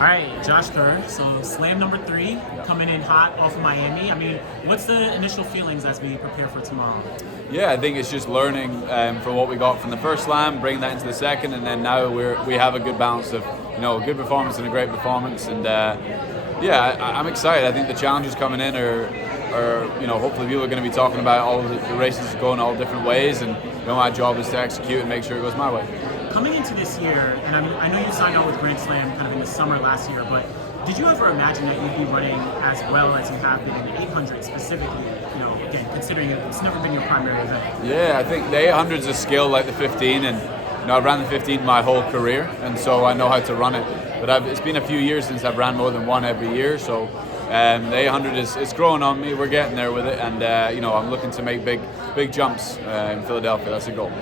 All right, Josh Kerr. So slam number 3, coming in hot off of Miami. I mean, what's the initial feelings as we prepare for tomorrow? Yeah, I think it's just learning from what we got from the first slam, bringing that into the second, and then now we have a good balance of a good performance and a great performance. And yeah, I'm excited. I think the challenges coming in are hopefully people are going to be talking about all the races going all different ways, and my job is to execute and make sure it goes my way. Coming into this year, and I mean, I know you signed on with Grand Slam kind of in the summer last year, but did you ever imagine that you'd be running as well as you have been in the 800 specifically? Again, considering it's never been your primary event. Yeah, I think the 800 is a skill like the 15, and I ran the 15 my whole career, and so I know how to run it. But it's been a few years since I've ran more than one every year, so the 800 is growing on me. We're getting there with it, and I'm looking to make big jumps in Philadelphia. That's the goal.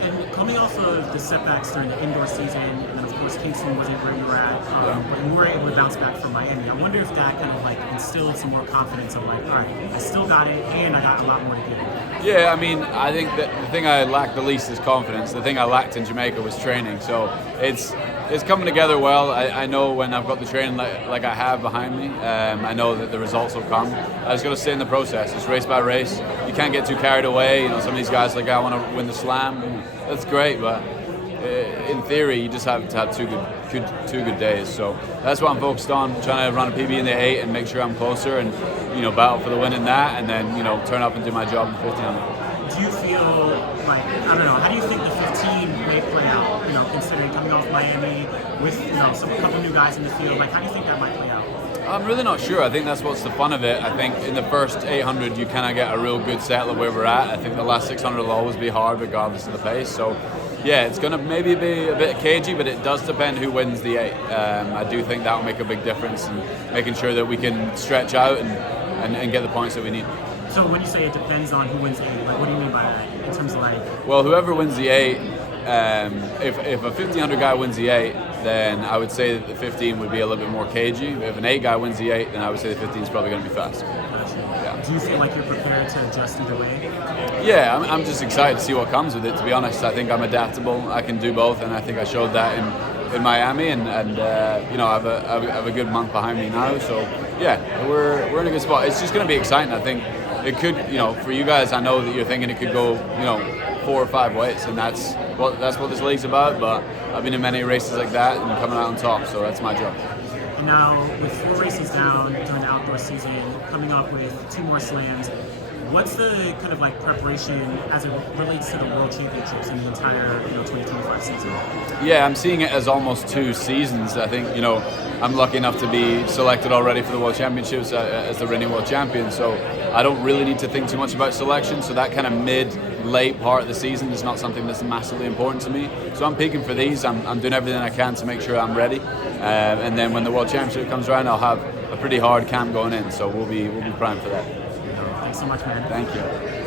And coming off of the setbacks during the indoor season, and then of course Kingston wasn't where you were at, but you were able to bounce back from Miami. I wonder if that kind of like instilled some more confidence of like, all right, I still got it, and I got a lot more to give. Yeah, I mean, I think that the thing I lacked the least is confidence. The thing I lacked in Jamaica was training. So it's coming together well. I know when I've got the training like I have behind me, I know that the results will come. I just got to stay in the process. It's race by race. You can't get too carried away. Some of these guys like, I want to win the slam. That's great, but in theory, you just have to have two good days. So that's what I'm focused on, trying to run a PB in the 8 and make sure I'm closer and battle for the win in that, and then turn up and do my job in the 1500. Do you feel like, I don't know, how do you think the 15 may play out? Considering coming off Miami with some couple new guys in the field, like how do you think that might play out? I'm really not sure. I think that's what's the fun of it. I think in the first 800 you kind of get a real good settle of where we're at. I think the last 600 will always be hard regardless of the pace. So yeah, it's going to maybe be a bit cagey, but it does depend who wins the 8. I do think that will make a big difference in making sure that we can stretch out and get the points that we need. So when you say it depends on who wins the 8, like what do you mean by that in terms of like? Well, whoever wins the 8, if a 1500 guy wins the 8, then I would say that the 15 would be a little bit more cagey. If an 8 guy wins the 8, then I would say the 15 is probably going to be fast. Yeah. Do you feel like you're prepared to adjust either way? Yeah, I'm just excited to see what comes with it, to be honest. I think I'm adaptable. I can do both, and I think I showed that in Miami, and I have a good month behind me now. So yeah, we're in a good spot. It's just going to be exciting. I think it could, for you guys, I know that you're thinking it could go, 4 or 5 ways, and that's what this league's about. But I've been in many races like that and coming out on top, so that's my job. And now, with 4 races down during the outdoor season, coming up with 2 more slams, what's the kind of like preparation as it relates to the World Championships in the entire 2025 season? Yeah, I'm seeing it as almost 2 seasons. I think I'm lucky enough to be selected already for the World Championships as the reigning world champion, so I don't really need to think too much about selection. So that kind of mid-late part of the season is not something that's massively important to me. So I'm peaking for these. I'm doing everything I can to make sure I'm ready, and then when the World Championship comes around, I'll have a pretty hard camp going in. So we'll be primed for that. Thanks so much, man. Thank you.